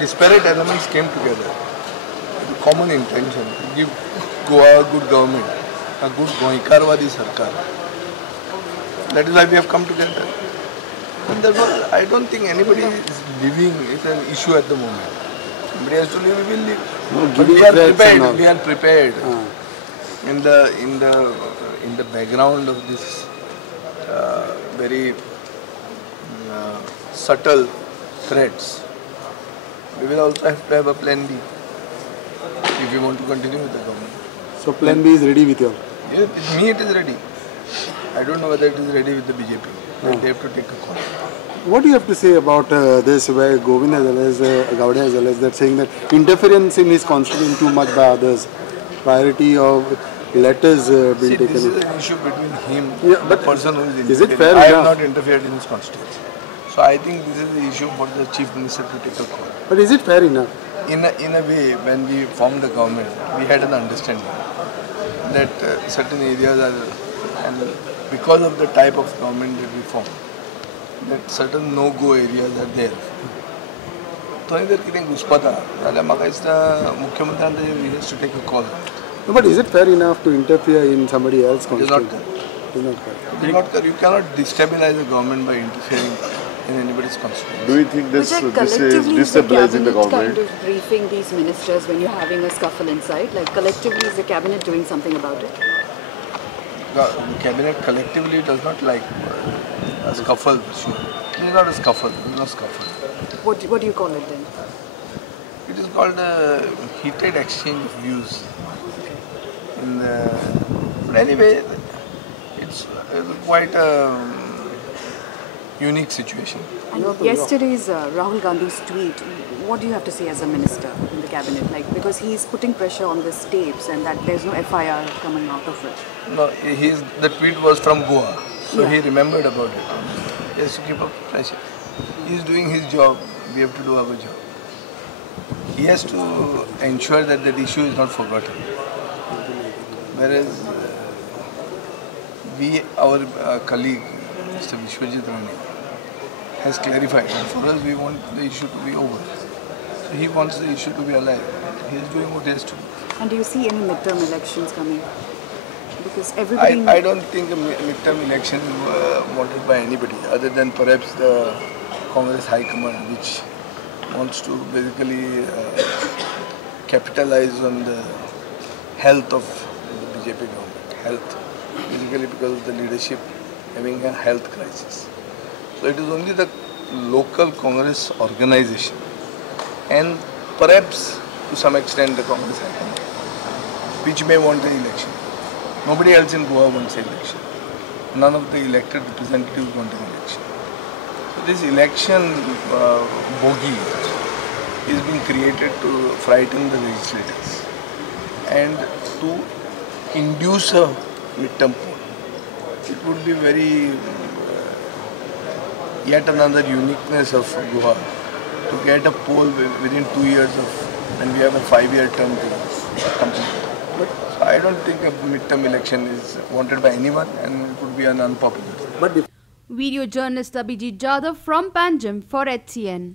disparate elements came together with a common intention to give Goa a good government, a good Goikarwadi Sarkar. That is why we have come together. And therefore, I don't think anybody is living is an issue at the moment. Somebody has to live, we will live. But we are prepared. We are prepared. In the background of this very subtle threats, we will also have to have a plan B if we want to continue with the government. So plan B is ready with you? Yeah, with me it is ready. I don't know whether it is ready with the BJP. They have to take a call. What do you have to say about this, where Govind as well as Gowda as well as that, saying that interference in his constitution too much by others, priority of letters being taken? This is an issue between him and the person who is interfering. Is it fair I enough? have not interfered in his constituency. So I think this is the issue for the Chief Minister to take a call. But is it fair enough? In a way, when we formed the government, we had an understanding that certain areas are, and because of the type of government that we formed, that certain no-go areas are there. So if there is Mukhyamantri has to take a call. No, but is it fair enough to interfere in somebody else's constituency? It is not correct. You cannot destabilize a government by interfering in anybody's constituency. Do you think this is destabilizing the government? Kind of briefing these ministers when you're having a scuffle inside? Like collectively, is the cabinet doing something about it? The cabinet collectively does not like a scuffle. It is not a scuffle. It is not a scuffle. What do you call it then? It is called a heated exchange of views. But anyway, it's quite a unique situation. And yesterday's Rahul Gandhi's tweet, what do you have to say as a minister in the cabinet? Like, because he's putting pressure on these tapes and that there's no FIR coming out of it. No, the tweet was from Goa, so he remembered about it. He has to keep up pressure. He's doing his job, we have to do our job. He has to ensure that that issue is not forgotten. Whereas our colleague, Mr. Vishwajit Rani, has clarified that for us we want the issue to be over. So he wants the issue to be alive. He is doing what he has to do. And do you see any midterm elections coming? Because everybody... I don't think a midterm election is wanted by anybody other than perhaps the Congress High Command, which wants to basically capitalize on the health of the BJP government. Health. Basically because of the leadership having a health crisis. So it is only the local Congress organization and perhaps to some extent the Congress High Command, which may want the election. Nobody else in Goa wants the election. None of the elected representatives want an election. So this election bogey is being created to frighten the legislators and to induce a midterm poll. It would be very yet another uniqueness of Goa to get a poll within 2 years of when we have a 5-year term to complete. So I don't think a midterm election is wanted by anyone and it would be an unpopular. Video journalist Abhijit Jadhav from Panjim for HCN.